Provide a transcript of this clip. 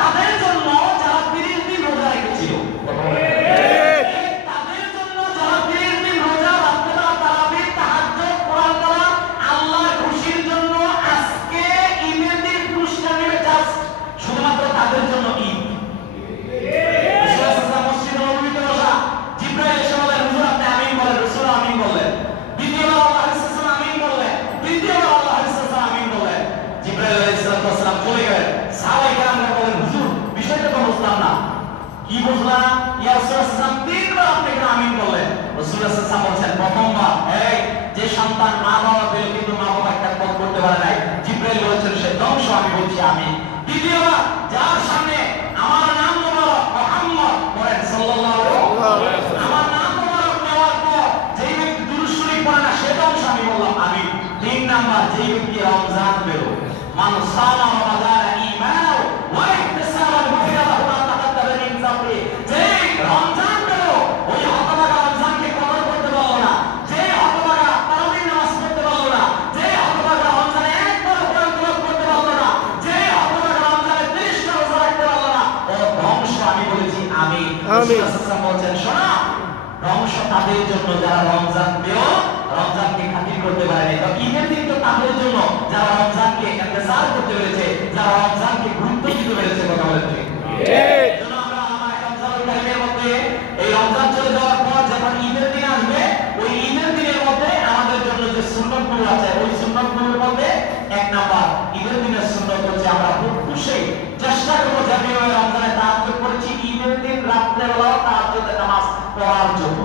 তাদের জন্য যারা 30 দিন রোজা রেখেছিল, তাদের জন্য যারা 30 দিন রোজা রাখতে তারাবির তাহাজ্জুদ কোরআন তেলাওয়াত আল্লাহর খুশির জন্য আজকে ঈদের দিন পুরস্কার নেবে, জাস্ট শুধুমাত্র তাদের জন্য ঈদ। মসজিদে নববীতে বসা জিবরাইল এসে বলেন, হুজুর আপনি আমিন বলেন, রাসূল আমিন বললেন। দ্বিতীয়বার আল্লাহ রাসূল আমিন বললেন, তৃতীয়বার আল্লাহ রাসূল আমিন বললেন। জিবরাইল আলাইহিস সালাম চলে গেলেন। সাহাবায়ে কেরামরা বলেন, হুজুর বিষয়টা তো বুঝলাম না, কি বুঝলাম না? ইয়া রাসূলুল্লাহ তিনবার আপনি কেন আমিন বললেন? রাসূলুল্লাহ সাল্লাল্লাহু আলাইহি ওয়াসাল্লাম বলেন, প্রথমবার এই যে সন্তান মা বাবা পেল কিন্তু মা বাবা একটা পথ করতে পারে নাই, জিবরাইল বলেছেন সে ধ্বংস, আমি বলছি আমিন। দ্বিতীয়বার যার সামনে আমার নাম মোবারক মুহাম্মদ বলেন সাল্লাল্লাহু আলাইহি ওয়াসাল্লাম, আমার নাম মোবারক নেওয়ার পর যেই ব্যক্তি দুরূদ শরীফ পড়ে না সে ধ্বংস, আমি বললাম আমিন। তিন নাম্বার যেই ব্যক্তি রমজান পেল, মান সামা রমাদান ঈমানাও ওয়া ইহতিসাবান গুফিরা লাহু মা তাকাদ্দামা মিন যামবি, যে রমজান পেল ওই হতভাগা রমজানকে কদর করতে পারলো না, যে হতভাগা তারাবির নামাজ পড়তে পারলো না, যে হতভাগা রমজানে একবার কোরআন তেলাওয়াত করতে পারলো না, যে হতভাগা রমজানে 30টা রোজা রাখতে পারলো না, ও ধ্বংস, আমি বলেছি আমিন। রাসূলুল্লাহ বলেছেন শোনো, ধ্বংস তাদের জন্য যারা রমজান পেও রমজানকে খাতির করতে পারেনি। তো ঈদের দিন তো তাদের জন্য যারা রমজানকে ইন্তেজার করতে পেরেছে, যারা রমজানকে গুরুত্ব দিতে পেরেছে। কথা বলেন ঠিক? জন্য আমরা আমার রমজানুল কারীমের মধ্যে এই রমজান চলে যাওয়ার পর যখন ঈদের দিন আসবে, ওই ঈদের দিনের মধ্যে আমাদের জন্য যে সুন্নতগুলো আছে, ওই সুন্নতগুলোর মধ্যে এক নাম্বার ঈদের দিনের সুন্নত হচ্ছে আমরা প্রত্যেকেই চেষ্টা করব যাতে রমজানে তাহাজ্জুদ করেছি, ঈদের দিন রাত্রে বেলা তাহাজ্জুদের নামাজ পড়ার জন্য।